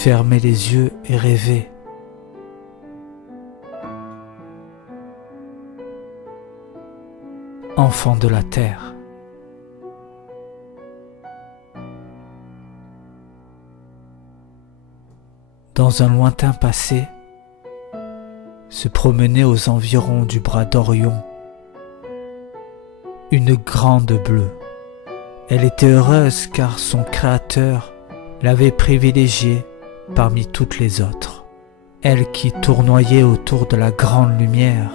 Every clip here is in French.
fermer les yeux et rêver. Enfant de la terre. Dans un lointain passé, se promenait aux environs du bras d'Orion une grande bleue. Elle était heureuse car son Créateur l'avait privilégiée parmi toutes les autres. Elle qui tournoyait autour de la grande lumière,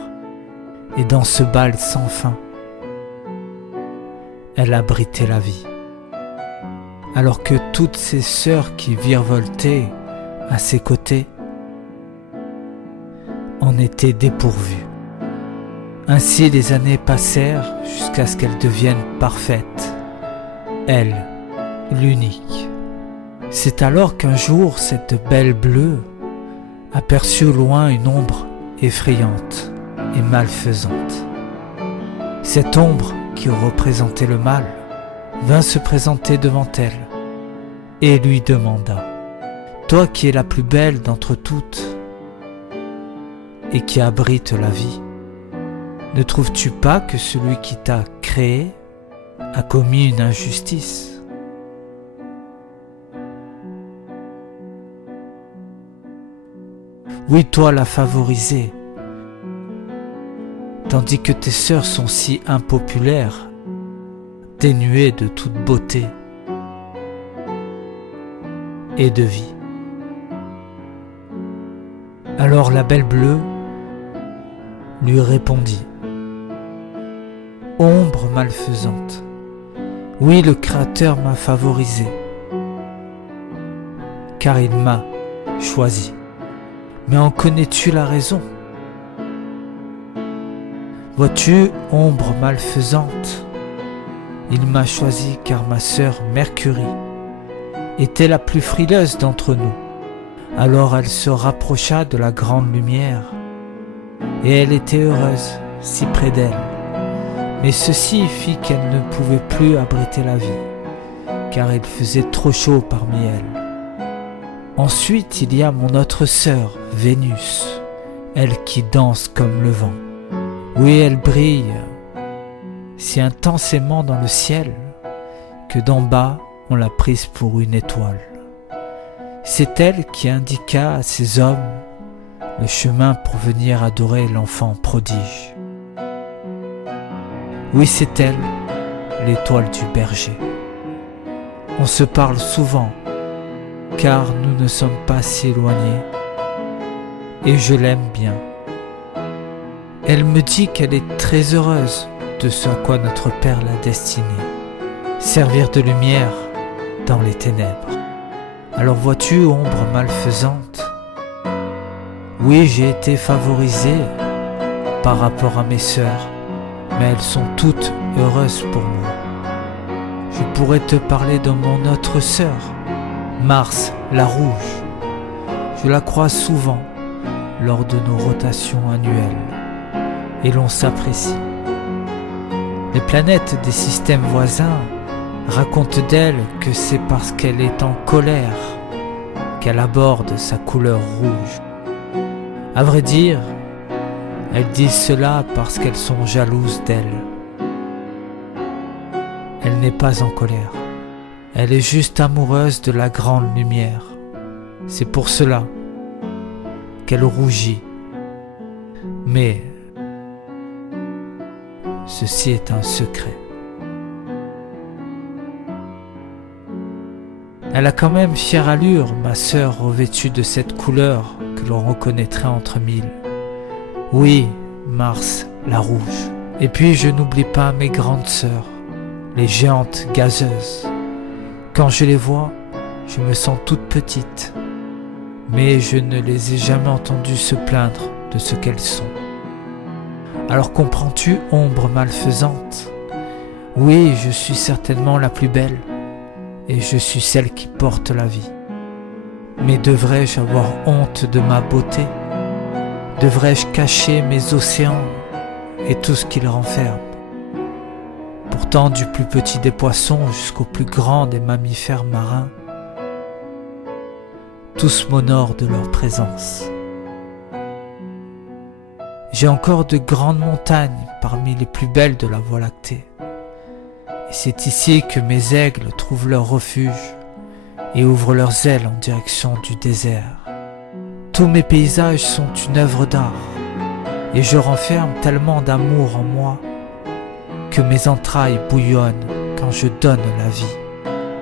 et dans ce bal sans fin, elle abritait la vie. Alors que toutes ses sœurs qui virevoltaient à ses côtés en étaient dépourvues. Ainsi les années passèrent jusqu'à ce qu'elle devienne parfaite, elle, l'unique. C'est alors qu'un jour cette belle bleue aperçut au loin une ombre effrayante et malfaisante. Cette ombre, qui représentait le mal, vint se présenter devant elle et lui demanda : « Toi qui es la plus belle d'entre toutes et qui abrite la vie, ne trouves-tu pas que celui qui t'a créé a commis une injustice ? Oui, toi la favorisée, tandis que tes sœurs sont si impopulaires, dénuées de toute beauté et de vie. » Alors la belle bleue lui répondit : « Ombre malfaisante, oui, le Créateur m'a favorisée, car il m'a choisi. Mais en connais-tu la raison ? Vois-tu, ombre malfaisante, il m'a choisi car ma sœur Mercurie était la plus frileuse d'entre nous. Alors elle se rapprocha de la grande lumière, et elle était heureuse si près d'elle. Mais ceci fit qu'elle ne pouvait plus abriter la vie, car il faisait trop chaud parmi elles. Ensuite il y a mon autre sœur, Vénus, elle qui danse comme le vent. Oui, elle brille si intensément dans le ciel que d'en bas on l'a prise pour une étoile. C'est elle qui indiqua à ces hommes le chemin pour venir adorer l'enfant prodige. Oui, c'est elle, l'étoile du berger. On se parle souvent, car nous ne sommes pas si éloignés, et je l'aime bien. Elle me dit qu'elle est très heureuse de ce à quoi notre Père l'a destinée, servir de lumière dans les ténèbres. Alors vois-tu, ombre malfaisante, oui, j'ai été favorisée par rapport à mes sœurs, mais elles sont toutes heureuses pour moi. Je pourrais te parler de mon autre sœur, Mars, la rouge. Je la croise souvent lors de nos rotations annuelles, et l'on s'apprécie. Les planètes des systèmes voisins racontent d'elle que c'est parce qu'elle est en colère qu'elle aborde sa couleur rouge. À vrai dire, elles disent cela parce qu'elles sont jalouses d'elle. Elle n'est pas en colère, elle est juste amoureuse de la grande lumière. C'est pour cela qu'elle rougit. Mais ceci est un secret. Elle a quand même fière allure, ma sœur revêtue de cette couleur que l'on reconnaîtrait entre mille. Oui, Mars, la rouge. Et puis je n'oublie pas mes grandes sœurs, les géantes gazeuses. Quand je les vois, je me sens toute petite, mais je ne les ai jamais entendues se plaindre de ce qu'elles sont. Alors comprends-tu, ombre malfaisante ? Oui, je suis certainement la plus belle, et je suis celle qui porte la vie. Mais devrais-je avoir honte de ma beauté ? Devrais-je cacher mes océans et tout ce qu'ils renferment ? Pourtant, du plus petit des poissons jusqu'au plus grand des mammifères marins, tous m'honorent de leur présence. J'ai encore de grandes montagnes parmi les plus belles de la Voie lactée. Et c'est ici que mes aigles trouvent leur refuge et ouvrent leurs ailes en direction du désert. Tous mes paysages sont une œuvre d'art, et je renferme tellement d'amour en moi que mes entrailles bouillonnent quand je donne la vie.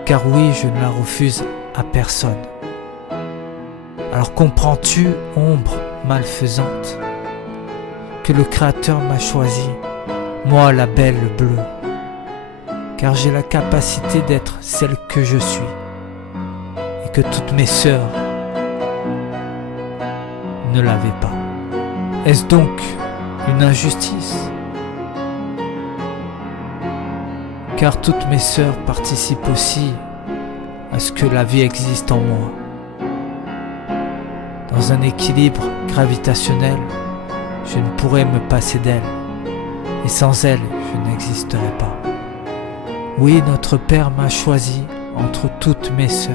Car oui, je ne la refuse à personne. Alors comprends-tu, ombre malfaisante, que le Créateur m'a choisi, moi la belle bleue, car j'ai la capacité d'être celle que je suis, et que toutes mes sœurs ne l'avaient pas. Est-ce donc une injustice? Car toutes mes sœurs participent aussi à ce que la vie existe en moi. Dans un équilibre gravitationnel, je ne pourrais me passer d'elles, et sans elles, je n'existerais pas. Oui, notre Père m'a choisi entre toutes mes sœurs,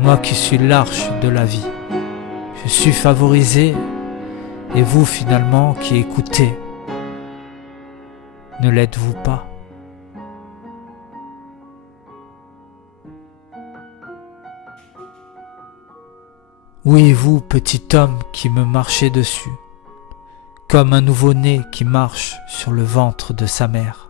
moi qui suis l'arche de la vie. Je suis favorisé, et vous finalement qui écoutez, ne l'êtes-vous pas? Oui, vous, petit homme qui me marchez dessus, comme un nouveau-né qui marche sur le ventre de sa mère.